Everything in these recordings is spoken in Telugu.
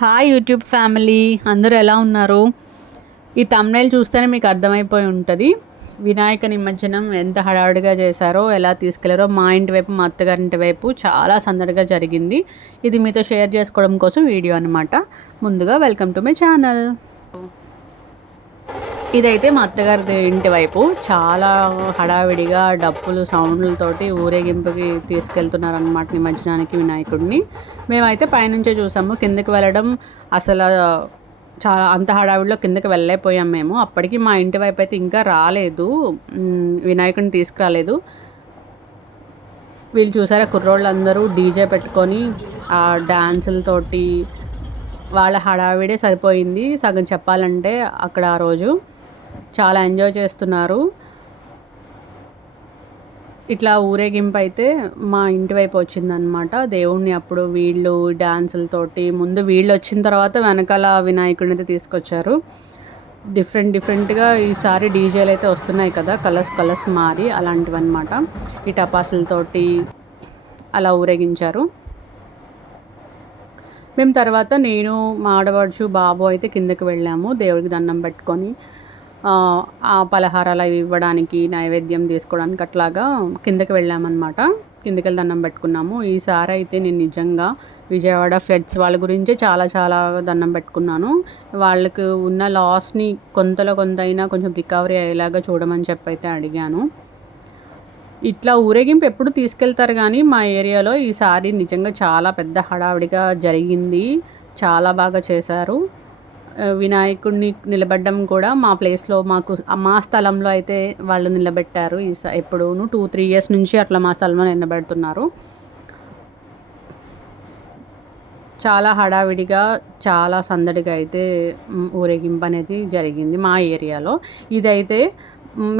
హాయ్ యూట్యూబ్ ఫ్యామిలీ, అందరూ ఎలా ఉన్నారు? ఈ థంబ్నెయిల్ చూస్తేనే మీకు అర్థమైపోయి ఉంటుంది వినాయక నిమజ్జనం ఎంత హడావుడిగా చేశారో, ఎలా తీసుకెళ్లారో. మా ఇంటి వైపు, మా అత్తగారింటి వైపు చాలా సందడిగా జరిగింది. ఇది మీతో షేర్ చేసుకోవడం కోసం వీడియో అనమాట. ముందుగా వెల్కమ్ టు మై ఛానల్. ఇదైతే మా అత్తగారి ఇంటి వైపు చాలా హడావిడిగా డప్పులు సౌండ్లతోటి ఊరేగింపుకి తీసుకెళ్తున్నారనమాట నిమజ్జనానికి వినాయకుడిని. మేమైతే పైనుంచే చూసాము. కిందకి వెళ్ళడం అసలు చాలా అంత హడావిడిలో కిందకి వెళ్ళలేకపోయాం మేము. అప్పటికి మా ఇంటి వైపు అయితే ఇంకా రాలేదు, వినాయకుడిని తీసుకురాలేదు. వీళ్ళు చూసారా, కుర్రోళ్ళందరూ డీజే పెట్టుకొని ఆ డ్యాన్సులతోటి వాళ్ళ హడావిడే సరిపోయింది సగం చెప్పాలంటే. అక్కడ ఆ రోజు చాలా ఎంజాయ్ చేస్తున్నారు. ఇట్లా ఊరేగింపు అయితే మా ఇంటి వైపు వచ్చిందనమాట దేవుణ్ణి. అప్పుడు వీళ్ళు డ్యాన్సులతోటి ముందు వీళ్ళు వచ్చిన తర్వాత వెనకాల వినాయకుడిని అయితే తీసుకొచ్చారు. డిఫరెంట్గా ఈసారి డీజేలు అయితే వస్తున్నాయి కదా, కలర్స్ మారి అలాంటివి అనమాట. ఈ టపాసులతోటి అలా ఊరేగించారు. మేము తర్వాత నేను మా ఆడపడుచు బాబు అయితే కిందకి వెళ్ళాము దేవుడికి దండం పెట్టుకొని ఆ పలహారాలు అవి ఇవ్వడానికి, నైవేద్యం తీసుకోవడానికి అట్లాగా కిందకి వెళ్ళామన్నమాట. కిందకి వెళ్ళి దండం పెట్టుకున్నాము. ఈసారి అయితే నేను నిజంగా విజయవాడ ఫ్లడ్స్ వాళ్ళ గురించే చాలా దండం పెట్టుకున్నాను. వాళ్ళకి ఉన్న లాస్ని కొంతలో కొంత అయినా కొంచెం రికవరీ అయ్యేలాగా చూడమని చెప్పి అయితే అడిగాను. ఇట్లా ఊరేగింపు ఎప్పుడు తీసుకెళ్తారు కానీ మా ఏరియాలో ఈసారి నిజంగా చాలా పెద్ద హడావిడిగా జరిగింది. చాలా బాగా చేశారు. వినాయకుడిని నిలబెట్టడం కూడా మా ప్లేస్లో మా స్థలంలో అయితే వాళ్ళు నిలబెట్టారు. ఎప్పుడూను 2-3 ఇయర్స్ నుంచి అట్లా మా స్థలంలో నిలబెడుతున్నారు. చాలా హడావిడిగా చాలా సందడిగా అయితే ఊరేగింపు అనేది జరిగింది మా ఏరియాలో. ఇదైతే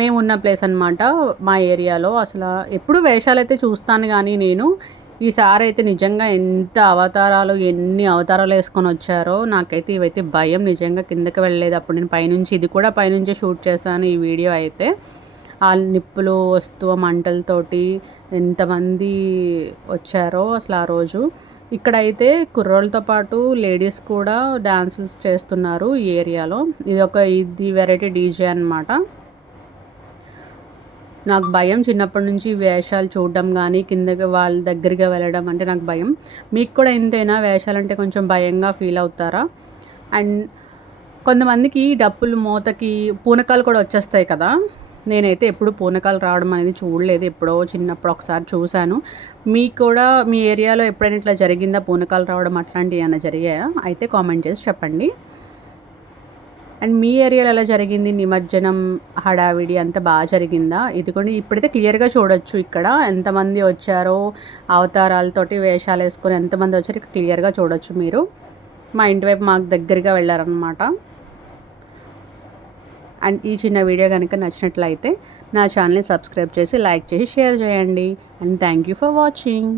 మేము ఉన్న ప్లేస్ అనమాట. మా ఏరియాలో అసలు ఎప్పుడు వేషాలు అయితే చూస్తాను కానీ నేను ఈసారి అయితే నిజంగా ఎన్ని అవతారాలు వేసుకొని వచ్చారో నాకైతే ఇవైతే భయం. నిజంగా కిందకి వెళ్ళలేదు అప్పుడు నేను పైనుంచి, ఇది కూడా పైనుంచే షూట్ చేశాను ఈ వీడియో అయితే. ఆ నిప్పులు వస్తూ మంటలతోటి ఎంతమంది వచ్చారో అసలు ఆ రోజు. ఇక్కడైతే కుర్రోళ్ళతో పాటు లేడీస్ కూడా డ్యాన్సులు చేస్తున్నారు ఈ ఏరియాలో. ఇది వెరైటీ డీజే అనమాట. నాకు భయం చిన్నప్పటి నుంచి వేషాలు చూడడం కానీ కిందకి వాళ్ళ దగ్గరికి వెళ్ళడం అంటే నాకు భయం. మీకు కూడా ఇంతేనా? వేషాలు అంటే కొంచెం భయంగా ఫీల్ అవుతారా? అండ్ కొంతమందికి డప్పులు మోతకి పూనకాలు కూడా వచ్చేస్తాయి కదా. నేనైతే ఎప్పుడు పూనకాలు రావడం అనేది చూడలేదు. ఎప్పుడో చిన్నప్పుడు ఒకసారి చూశాను. మీకు కూడా మీ ఏరియాలో ఎప్పుడైనా ఇట్లా జరిగిందా, పూనకాలు రావడం అట్లాంటివి ఏమైనా జరిగాయా? అయితే కామెంట్ చేసి చెప్పండి. అండ్ మీ ఏరియాలో ఎలా జరిగింది నిమజ్జనం హడావిడి అంతా బాగా జరిగిందా? ఇదిగోండి ఇప్పుడైతే క్లియర్గా చూడొచ్చు ఇక్కడ ఎంతమంది వచ్చారో, అవతారాలతోటి వేషాలు వేసుకొని ఎంతమంది వచ్చారో ఇక్కడ క్లియర్గా చూడొచ్చు మీరు. మా ఇంటి వైపు మాకు దగ్గరగా వెళ్ళారనమాట. అండ్ ఈ చిన్న వీడియో కనుక నచ్చినట్లయితే నా ఛానల్ని సబ్స్క్రైబ్ చేసి, లైక్ చేసి, షేర్ చేయండి. And thank you for watching.